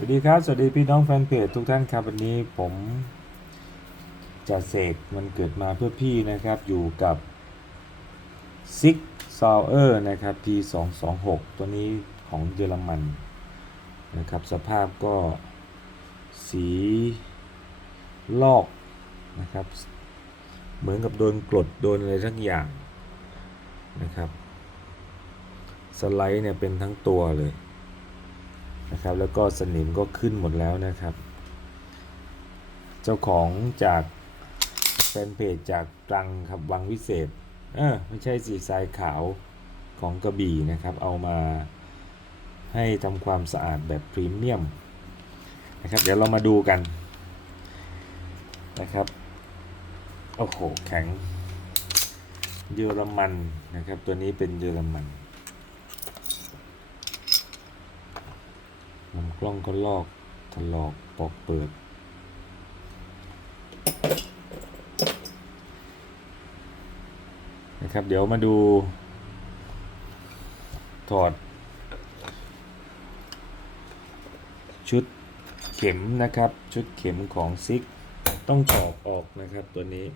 สวัสดีครับ สวัสดีพี่น้องแฟนเพจทุกท่านครับวันนี้ผมจะเสกมันเกิดมาเพื่อพี่นะครับอยู่กับ Six s o u r นะครับ P226 ตัวนี้ของเยอรมันนะครับ สภาพก็สีลอกนะครับ เหมือนกับโดนกรดโดนอะไรทั้งอย่างนะครับ สไลด์เนี่ยเป็นทั้งตัวเลย นะครับ แล้วก็สนิมก็ขึ้นหมดแล้วนะครับ เจ้าของจากแฟนเพจจากตรังครับวังวิเศษเออไม่ใช่สีทรายขาวของกระบี่นะครับ เอามาให้ทำความสะอาดแบบพรีเมียมนะครับ เดี๋ยวเรามาดูกันนะครับ โอ้โห แข็ง เยอรมันนะครับ ตัวนี้เป็นเยอรมัน ลำ กล้องก็ลอกถลอกปอกเปิด นะครับ เดี๋ยวมาดู ถอด ชุดเข็มนะครับ ชุดเข็มของซิก ต้องถอดออกนะครับตัวนี้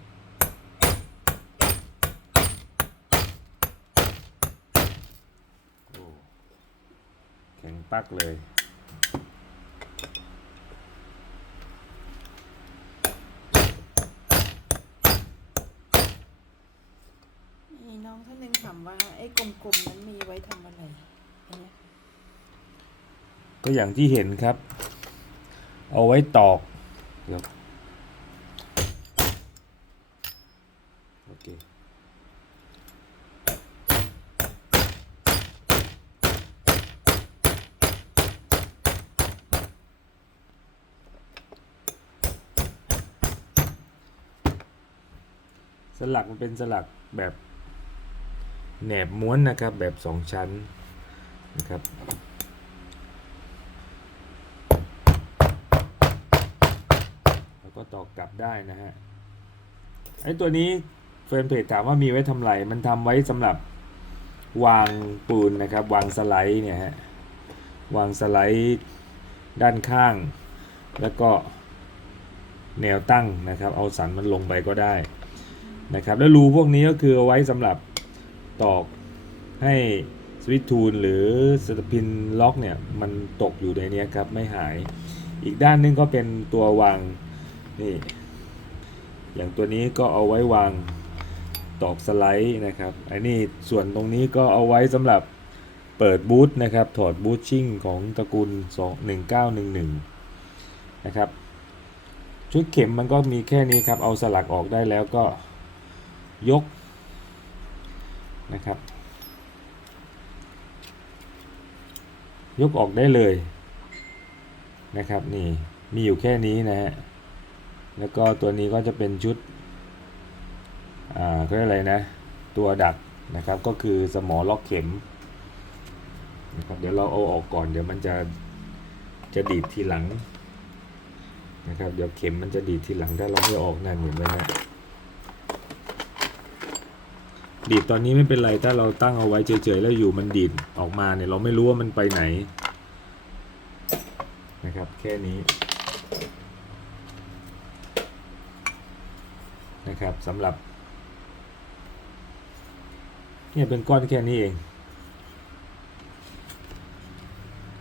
แข็งปักเลย มีน้องท่านหนึ่งถามว่าไอ้กลมๆนั้นมีไว้ทำอะไรอันเนี้ยก็อย่างที่เห็นครับ เอาไว้ตอกเดี๋ยวโอเคสลักมันเป็นสลักแบบ แหนบม้วนนะครับแบบสองชั้นนะครับแล้วก็ตอกกลับได้นะฮะไอ้ตัวนี้เฟรนเพจถามว่ามีไว้ทำไร มันทำไว้สำหรับวางปูนนะครับ วางสไลด์เนี่ยฮะวางสไลด์ด้านข้าง แล้วก็แนวตั้งนะครับ เอาสันมันลงไปก็ได้นะครับ แล้วรูพวกนี้ก็คือเอาไว้สำหรับ ตอกให้สวิตทูลหรือสตปินล็อกเนี่ยมันตกอยู่ในนี้ครับไม่หาย อีกด้านนึงก็เป็นตัววางนี่อย่างตัวนี้ก็เอาไว้วางตอกสไลด์นะครับไอ้นี่ส่วนตรงนี้ก็เอาไว้สำหรับเปิดบูทนะครับถอดบูทชิ่งของตระกูล2 1911นะครับชุดเข็มมันก็มีแค่นี้ครับเอาสลักออกได้แล้วก็ยก นะครับ ยกออกได้เลยนะครับนี่มีอยู่แค่นี้นะฮะแล้วก็ตัวนี้ก็จะเป็นชุดอ่าเขาเรียกอะไรนะ ตัวดักนะครับก็คือสมอล็อกเข็มนะครับเดี๋ยวเราเอาออกก่อนเดี๋ยวมันจะจะดีดทีหลังนะครับเดี๋ยวเข็มมันจะดีดทีหลังถ้าเราไม่ออกนั่นเห็นไหมฮะ ดีดตอนนี้ไม่เป็นไรถ้าเราตั้งเอาไว้เฉยๆแล้วอยู่มันดีดออกมาเนี่ยเราไม่รู้ว่ามันไปไหนนะครับแค่นี้นะครับสำหรับเนี่ยเป็นก้อนแค่นี้เอง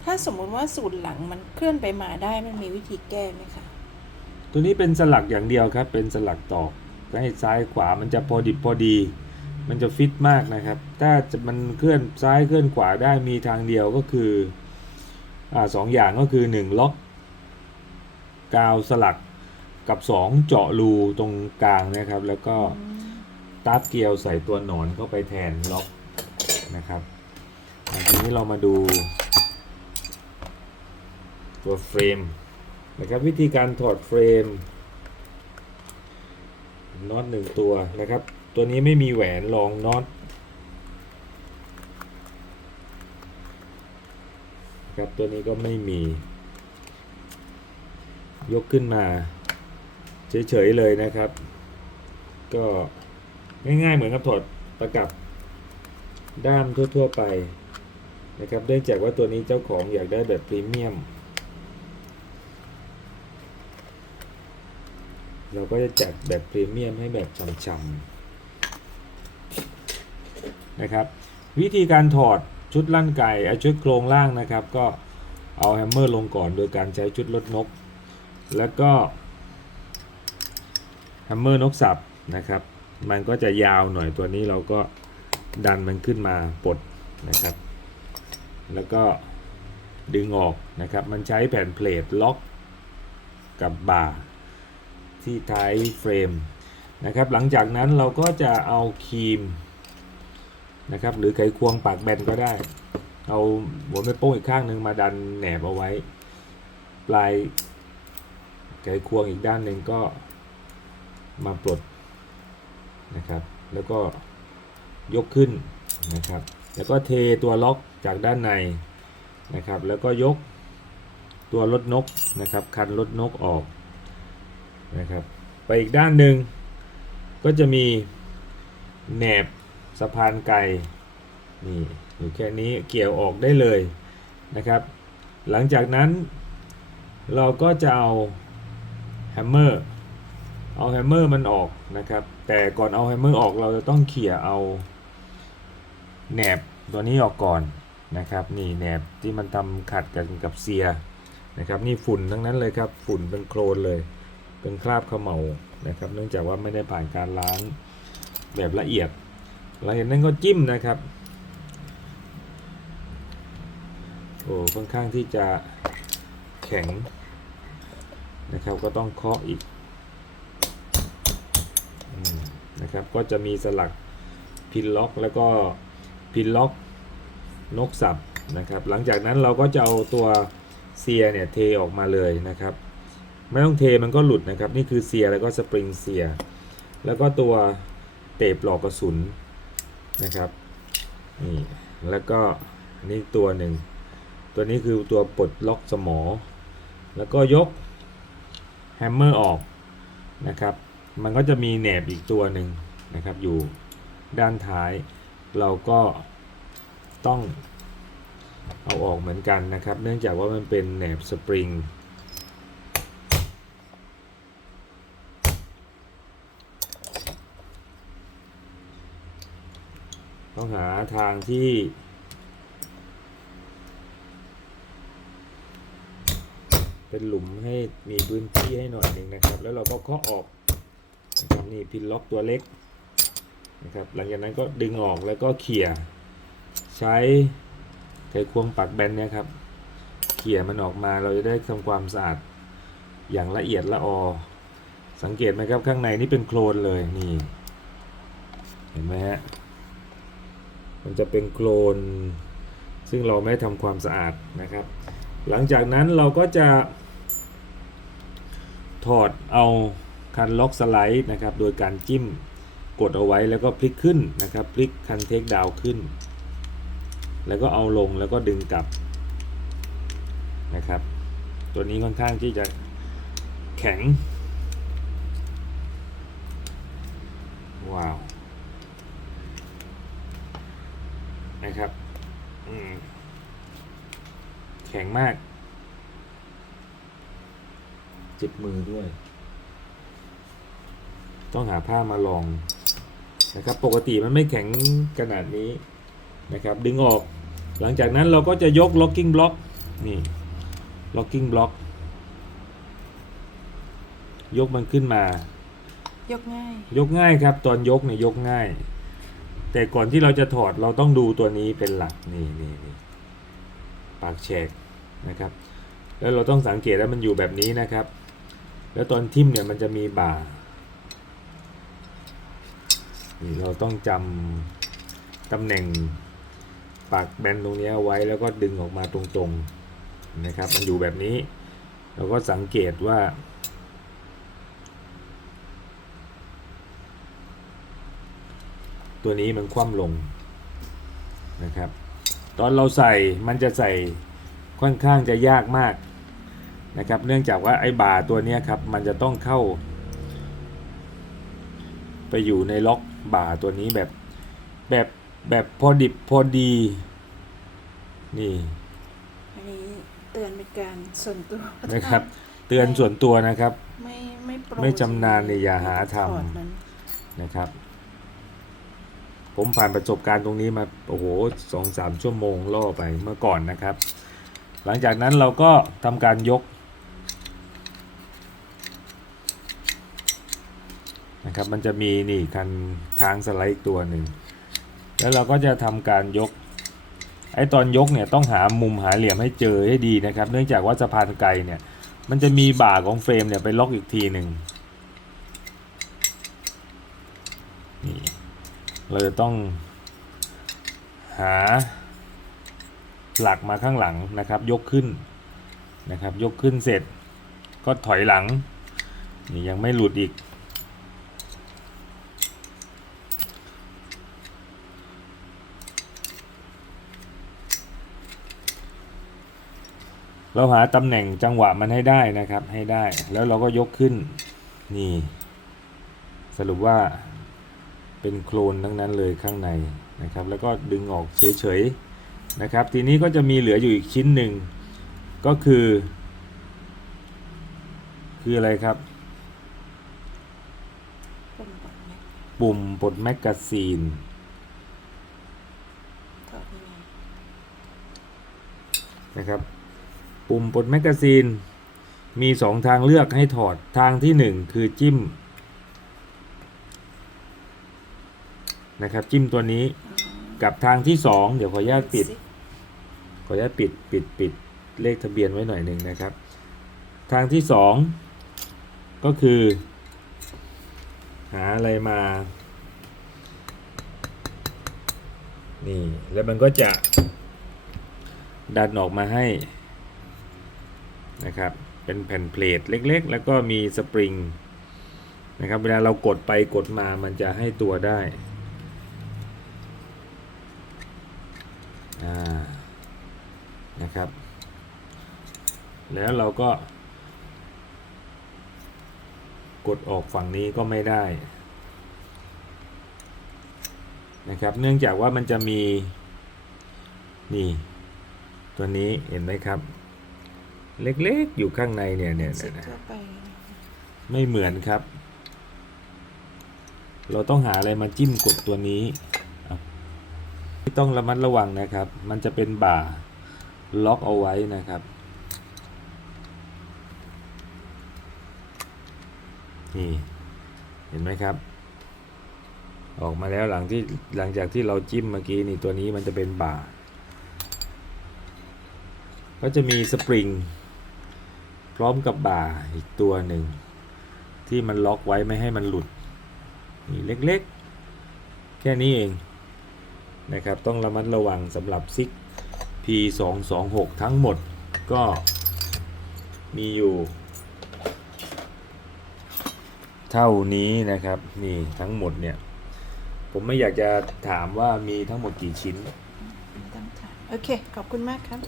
ถ้าสมมุติว่าสูตรหลังมันเคลื่อนไปมาได้มันมีวิธีแก้ไหมคะตัวนี้เป็นสลักอย่างเดียวครับ เป็นสลักตอกให้ซ้ายขวามันจะพอดิบพอดี มันจะฟิตมากนะครับ ถ้าจะมันเคลื่อนซ้ายเคลื่อนขวาได้มีทางเดียวก็คืออ่าสองอย่างก็คือหนึ่งล็อก กาวสลักกับสองเจาะรูตรงกลางนะครับ แล้วก็ตัดเกลียวใส่ตัวหนอนเข้าไปแทนล็อกนะครับทีนี้เรามาดู ตัวเฟรมนะครับวิธีการถอดเฟรมน็อตหนึ่งตัวนะครับ ตัวนี้ไม่มีแหวนรองน็อตครับตัวนี้ก็ไม่มี ยกขึ้นมาเฉยๆเลยนะครับ ก็ง่ายๆเหมือนกับถอดประกับด้ามทั่วๆไปนะครับเนื่องจากว่าตัวนี้เจ้าของอยากได้แบบพรีเมียม เราก็จะจัดแบบพรีเมียมให้แบบช่ำๆ นะครับ วิธีการถอดชุดลั่นไก่ชุดโครงล่างนะครับ ก็เอาแฮมเมอร์ลงก่อนโดยการใช้ชุดลดนก แล้วก็แฮมเมอร์นกสับนะครับ มันก็จะยาวหน่อยตัวนี้เราก็ดันมันขึ้นมาปลดนะครับ แล้วก็ดึงออกนะครับ มันใช้แผ่นเพลทล็อกกับบ่าที่ท้ายเฟรมนะครับ หลังจากนั้นเราก็จะเอาครีม นะครับหรือไขควงปากแบนก็ได้ เอาหัวแม่โป้งอีกข้างหนึ่งมาดันแหนบเอาไว้ ปลายไขควงอีกด้านหนึ่งก็มาปลดนะครับ แล้วก็ยกขึ้นนะครับ แล้วก็เทตัวล็อกจากด้านในนะครับ แล้วก็ยกตัวรถนกนะครับคันรถนกออกนะครับ ไปอีกด้านหนึ่งก็จะมีแหนบ สะพานไก่นี่อยู่แค่นี้เกี่ยวออกได้เลยนะครับ หลังจากนั้นเราก็จะเอาแฮมเมอร์เอาแฮมเมอร์มันออกนะครับ แต่ก่อนเอาแฮมเมอร์ออกเราจะต้องเขี่ยเอาแหนบตัวนี้ออกก่อนนะครับนี่แหนบที่มันทำขัดกันกับเซียนะครับนี่ฝุ่นทั้งนั้นเลยครับฝุ่นเป็นโคลนเลย เป็นคราบเขมเหลานะครับ เนื่องจากว่าไม่ได้ผ่านการล้างแบบละเอียด หลังจากนั้นก็จิ้มนะครับ โอ้ค่อนข้างที่จะแข็งนะครับ ก็ต้องเคาะอีกอนะครับ ก็จะมีสลักพินล็อกแล้วก็พินล็อกนกสับนะครับ หลังจากนั้นเราก็จะเอาตัวเซียเนี่ยเทออกมาเลยนะครับ ไม่ต้องเทมันก็หลุดนะครับ นี่คือเซียแล้วก็สปริงเซีย แล้วก็ตัวเตะปลอกกระสุน นะครับนี่แล้วก็นนี่ตัวหนึ่ง ตัวนี้คือตัวปลดล็อกสมอ แล้วก็ยกแฮมเมอร์ออกนะครับ มันก็จะมีแหนบอีกตัวหนึ่งนะครับ อยู่ด้านท้าย เราก็ต้องเอาออกเหมือนกันนะครับ เนื่องจากว่ามันเป็นแหนบสปริง ต้องหาทางที่ เป็นหลุมให้มีพื้นที่ให้หน่อยหนึ่งนะครับ แล้วเราก็เคาะออกนะครับนี่พินล็อกตัวเล็กนะครับ หลังจากนั้นก็ดึงออกแล้วก็เขี่ยใช้ไขควงปักแบนเนี่ยครับ เขี่ยมันออกมาเราจะได้ทำความสะอาดอย่างละเอียดละออ สังเกตไหมครับข้างในนี่เป็นโคลนเลยนี่ เห็นไหมฮะ มันจะเป็นโคลน ซึ่งเราไม่ทำความสะอาดนะครับ หลังจากนั้นเราก็จะถอดเอาคันล็อกสไลด์นะครับ โดยการจิ้มกดเอาไว้แล้วก็พลิกขึ้นนะครับ พลิกคันเทคดาวขึ้น แล้วก็เอาลงแล้วก็ดึงกลับนะครับ ตัวนี้ค่อนข้างที่จะแข็ง ว้าว นะครับ อืม แข็งมาก เจ็บมือด้วย ต้องหาผ้ามาลองนะครับ ปกติมันไม่แข็งขนาดนี้นะครับ ดึงออก หลังจากนั้นเราก็จะยก locking block นี่ locking block ยกมันขึ้นมา ยกง่าย ยกง่ายครับ ตอนยกเนี่ยยกง่าย แต่ก่อนที่เราจะถอดเราต้องดูตัวนี้เป็นหลักนี่นี่นี่ปากแฉกนะครับ แล้วเราต้องสังเกตว่ามันอยู่แบบนี้นะครับ แล้วตอนทิ่มเนี่ยมันจะมีบ่านี่เราต้องจำตำแหน่งปากแบนตรงนี้เอาไว้แล้วก็ดึงออกมาตรงๆนะครับ มันอยู่แบบนี้ เราก็สังเกตว่า ตัวนี้มันคว่ำลงนะครับ ตอนเราใส่มันจะใส่ค่อนข้างจะยากมากนะครับ เนื่องจากว่าไอ้บาร์ตัวเนี้ยครับมันจะต้องเข้า ไปอยู่ในล็อกบาร์ตัวนี้แบบแบบแบบพอดิบพอดี นี่อันนี้เตือนเป็นการส่วนตัวนะครับ เตือนส่วนตัวนะครับ ไม่ไม่โปรไม่ชำนาญเนี่ยอย่าหาทำถอดมันนะครับ ผมผ่านประสบการณ์ตรงนี้มาโอ้โหสองสามชั่วโมงล่อไปเมื่อก่อนนะครับ หลังจากนั้นเราก็ทำการยกนะครับมันจะมีนี่คันค้างสไลด์อีกตัวหนึ่งแล้วเราก็จะทำการยกไอ้ตอนยกเนี่ยต้องหามุมหาเหลี่ยมให้เจอให้ดีนะครับ เนื่องจากว่าสะพานไกลเนี่ยมันจะมีบ่าของเฟรมเนี่ยไปล็อกอีกทีหนึ่งนี่ เราจะต้องหาหลักมาข้างหลังนะครับ ยกขึ้นนะครับ ยกขึ้นเสร็จก็ถอยหลัง นี่ยังไม่หลุดอีก เราหาตำแหน่งจังหวะมันให้ได้นะครับให้ได้แล้วเราก็ยกขึ้น นี่ สรุปว่า เป็นโคลนทั้งนั้นเลยข้างในนะครับ แล้วก็ดึงออกเฉยๆนะครับ ทีนี้ก็จะมีเหลืออยู่อีกชิ้นหนึ่งก็คือ คืออะไรครับ ปุ่มปลดแมกกาซีนนะครับ ปุ่มปลดแมกกาซีนมีสองทางเลือกให้ถอดทางที่หนึ่งคือจิ้ม นะครับจิ้มตัวนี้อ๋อกับทางที่สองเดี๋ยวขออนุญาตปิดสิขออนุญาตปิดปิดปิดเลขทะเบียนไว้หน่อยหนึ่งนะครับ ทางที่สองก็คือ หาอะไรมานี่แล้วมันก็จะดันออกมาให้นะครับเป็นแผ่นเพลทเล็กๆ แล้วก็มีสปริงนะครับเวลาเรากดไปกดมามันจะให้ตัวได้อ่า นะครับ แล้วเราก็ กดออกฝั่งนี้ก็ไม่ได้นะครับ เนื่องจากว่ามันจะมี นี่ ตัวนี้เห็นไหมครับ เล็กๆอยู่ข้างในเนี่ยเนี่ยนะไม่เหมือนครับ เราต้องหาอะไรมาจิ้มกดตัวนี้ อ่ต้องระมัดระวังนะครับ มันจะเป็นบ่าล็อกเอาไว้นะครับ นี่ เห็นไหมครับ ออกมาแล้วหลังที่หลังจากที่เราจิ้มเมื่อกี้นี่ตัวนี้มันจะเป็นบ่า ก็จะมีสปริงพร้อมกับบ่าอีกตัวหนึ่ง ที่มันล็อกไว้ไม่ให้มันหลุดนี่เล็กๆ แค่นี้เอง นะครับ ต้องระมัดระวังสำหรับซิก P226 ทั้งหมดก็มีอยู่ เท่านี้นะครับ นี่ทั้งหมดเนี่ย ผมไม่อยากจะถามว่ามีทั้งหมดกี่ชิ้น โอเค ขอบคุณมากครับ